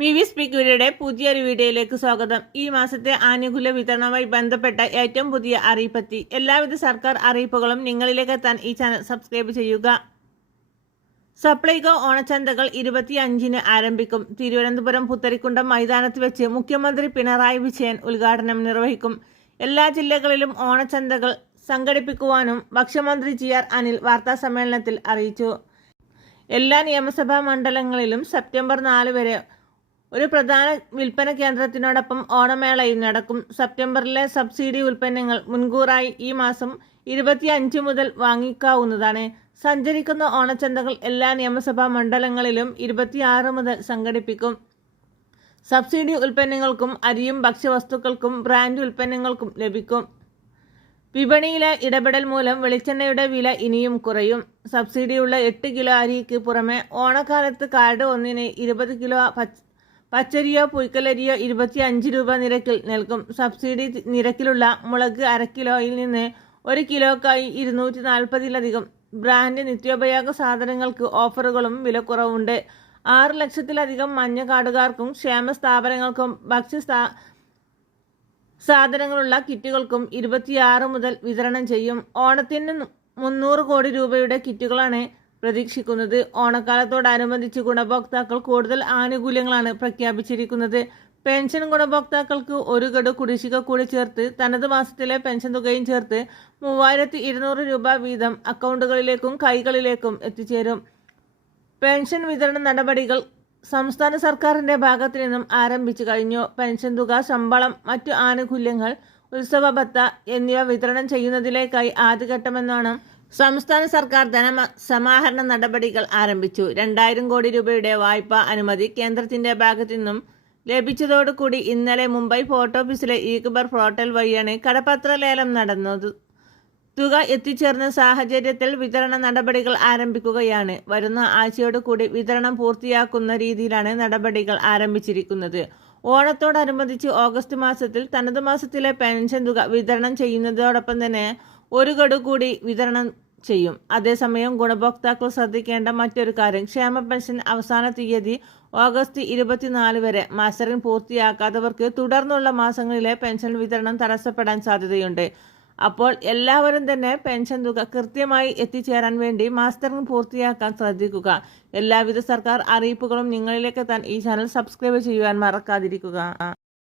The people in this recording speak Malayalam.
മി വി വീഡിയോയുടെ പുതിയൊരു വീഡിയോയിലേക്ക് സ്വാഗതം. ഈ മാസത്തെ ആനുകൂല്യ വിതരണവുമായി ബന്ധപ്പെട്ട ഏറ്റവും പുതിയ അറിയിപ്പെത്തി എല്ലാവിധ സർക്കാർ അറിയിപ്പുകളും നിങ്ങളിലേക്ക് എത്താൻ ഈ ചാനൽ സബ്സ്ക്രൈബ് ചെയ്യുക. സപ്ലൈകോ ഓണച്ചന്തകൾ ഇരുപത്തിയഞ്ചിന് ആരംഭിക്കും. തിരുവനന്തപുരം പുത്തരിക്കുണ്ടം മൈതാനത്ത് വെച്ച് മുഖ്യമന്ത്രി പിണറായി വിജയൻ ഉദ്ഘാടനം നിർവഹിക്കും. എല്ലാ ജില്ലകളിലും ഓണച്ചന്തകൾ സംഘടിപ്പിക്കുവാനും ഭക്ഷ്യമന്ത്രി ജി ആർ അനിൽ വാർത്താസമ്മേളനത്തിൽ അറിയിച്ചു. എല്ലാ നിയമസഭാ മണ്ഡലങ്ങളിലും സെപ്റ്റംബർ നാല് വരെ ഒരു പ്രധാന വിൽപ്പന കേന്ദ്രത്തിനോടൊപ്പം ഓണമേളയും നടക്കും. സെപ്റ്റംബറിലെ സബ്സിഡി ഉൽപ്പന്നങ്ങൾ മുൻകൂറായി ഈ മാസം ഇരുപത്തിയഞ്ച് മുതൽ വാങ്ങിക്കാവുന്നതാണ്. സഞ്ചരിക്കുന്ന ഓണച്ചന്തകൾ എല്ലാ നിയമസഭാ മണ്ഡലങ്ങളിലും ഇരുപത്തിയാറ് മുതൽ സംഘടിപ്പിക്കും. സബ്സിഡി ഉൽപ്പന്നങ്ങൾക്കും അരിയും ഭക്ഷ്യവസ്തുക്കൾക്കും ബ്രാൻഡ് ഉൽപ്പന്നങ്ങൾക്കും ലഭിക്കും. വിപണിയിലെ ഇടപെടൽ മൂലം വെളിച്ചെണ്ണയുടെ വില ഇനിയും കുറയും. സബ്സിഡിയുള്ള എട്ട് കിലോ അരിക്ക് പുറമെ ഓണക്കാലത്ത് കാർഡ് ഒന്നിന് ഇരുപത് കിലോ പച്ചരിയോ പുയ്ക്കലരിയോ ഇരുപത്തി അഞ്ച് രൂപ നിരക്കിൽ നൽകും. സബ്സിഡി നിരക്കിലുള്ള മുളക് അര കിലോയിൽ നിന്ന് ഒരു കിലോക്കായി ഇരുന്നൂറ്റി നാൽപ്പതിലധികം. ബ്രാൻഡ് നിത്യോപയോഗ സാധനങ്ങൾക്ക് ഓഫറുകളും വിലക്കുറവുണ്ട്. ആറ് ലക്ഷത്തിലധികം മഞ്ഞ കാർഡുകാർക്കും ക്ഷേമ സ്ഥാപനങ്ങൾക്കും ഭക്ഷ്യ സാധനങ്ങളുള്ള കിറ്റുകൾക്കും ഇരുപത്തിയാറ് മുതൽ വിതരണം ചെയ്യും. ഓണത്തിന് മുന്നൂറ് കോടി രൂപയുടെ കിറ്റുകളാണ് പ്രതീക്ഷിക്കുന്നത്. ഓണക്കാലത്തോടനുബന്ധിച്ച് ഗുണഭോക്താക്കൾ കൂടുതൽ ആനുകൂല്യങ്ങളാണ് പ്രഖ്യാപിച്ചിരിക്കുന്നത്. പെൻഷൻ ഗുണഭോക്താക്കൾക്ക് ഒരു ഗഡു കുടിശ്ശിക കൂടി ചേർത്ത് തനത് മാസത്തിലെ പെൻഷൻ തുകയും ചേർത്ത് മൂവായിരത്തി ഇരുന്നൂറ് രൂപ വീതം അക്കൗണ്ടുകളിലേക്കും കൈകളിലേക്കും എത്തിച്ചേരും. പെൻഷൻ വിതരണ നടപടികൾ സംസ്ഥാന സർക്കാരിന്റെ ഭാഗത്തു നിന്നും ആരംഭിച്ചു കഴിഞ്ഞു. പെൻഷൻ തുക ശമ്പളം മറ്റു ആനുകൂല്യങ്ങൾ ഉത്സവ ഭത്ത എന്നിവ വിതരണം ചെയ്യുന്നതിലേക്കായി ആദ്യഘട്ടമെന്നാണ് സംസ്ഥാന സർക്കാർ ധന സമാഹരണ നടപടികൾ ആരംഭിച്ചു. രണ്ടായിരം കോടി രൂപയുടെ വായ്പ അനുമതി കേന്ദ്രത്തിന്റെ ഭാഗത്തു നിന്നും ലഭിച്ചതോടുകൂടി ഇന്നലെ മുംബൈ പോർട്ട് ഓഫീസിലെ ഈക്ബർ പോർട്ടൽ വഴിയാണ് കടപ്പത്ര ലേലം നടന്നത്. തുക എത്തിച്ചേർന്ന സാഹചര്യത്തിൽ വിതരണ നടപടികൾ ആരംഭിക്കുകയാണ്. വരുന്ന ആഴ്ചയോടുകൂടി വിതരണം പൂർത്തിയാക്കുന്ന രീതിയിലാണ് നടപടികൾ ആരംഭിച്ചിരിക്കുന്നത്. ഓണത്തോടനുബന്ധിച്ച് ഓഗസ്റ്റ് മാസത്തിൽ തനത് മാസത്തിലെ പെൻഷൻ തുക വിതരണം ചെയ്യുന്നതോടൊപ്പം തന്നെ ഒരു ഗഡു കൂടി വിതരണം ചെയ്യും. അതേസമയം ഗുണഭോക്താക്കൾ ശ്രദ്ധിക്കേണ്ട മറ്റൊരു കാര്യം ക്ഷേമ പെൻഷൻ അവസാന തീയതി ഓഗസ്റ്റ് ഇരുപത്തിനാല് വരെ മാസ്റ്ററിംഗ് പൂർത്തിയാക്കാത്തവർക്ക് തുടർന്നുള്ള മാസങ്ങളിലെ പെൻഷൻ വിതരണം തടസ്സപ്പെടാൻ സാധ്യതയുണ്ട്. അപ്പോൾ എല്ലാവരും തന്നെ പെൻഷൻ തുക കൃത്യമായി എത്തിച്ചേരാൻ വേണ്ടി മാസ്റ്ററിംഗ് പൂർത്തിയാക്കാൻ ശ്രദ്ധിക്കുക. എല്ലാവിധ സർക്കാർ അറിയിപ്പുകളും നിങ്ങളിലേക്ക് എത്താൻ ഈ ചാനൽ സബ്സ്ക്രൈബ് ചെയ്യുവാൻ മറക്കാതിരിക്കുക.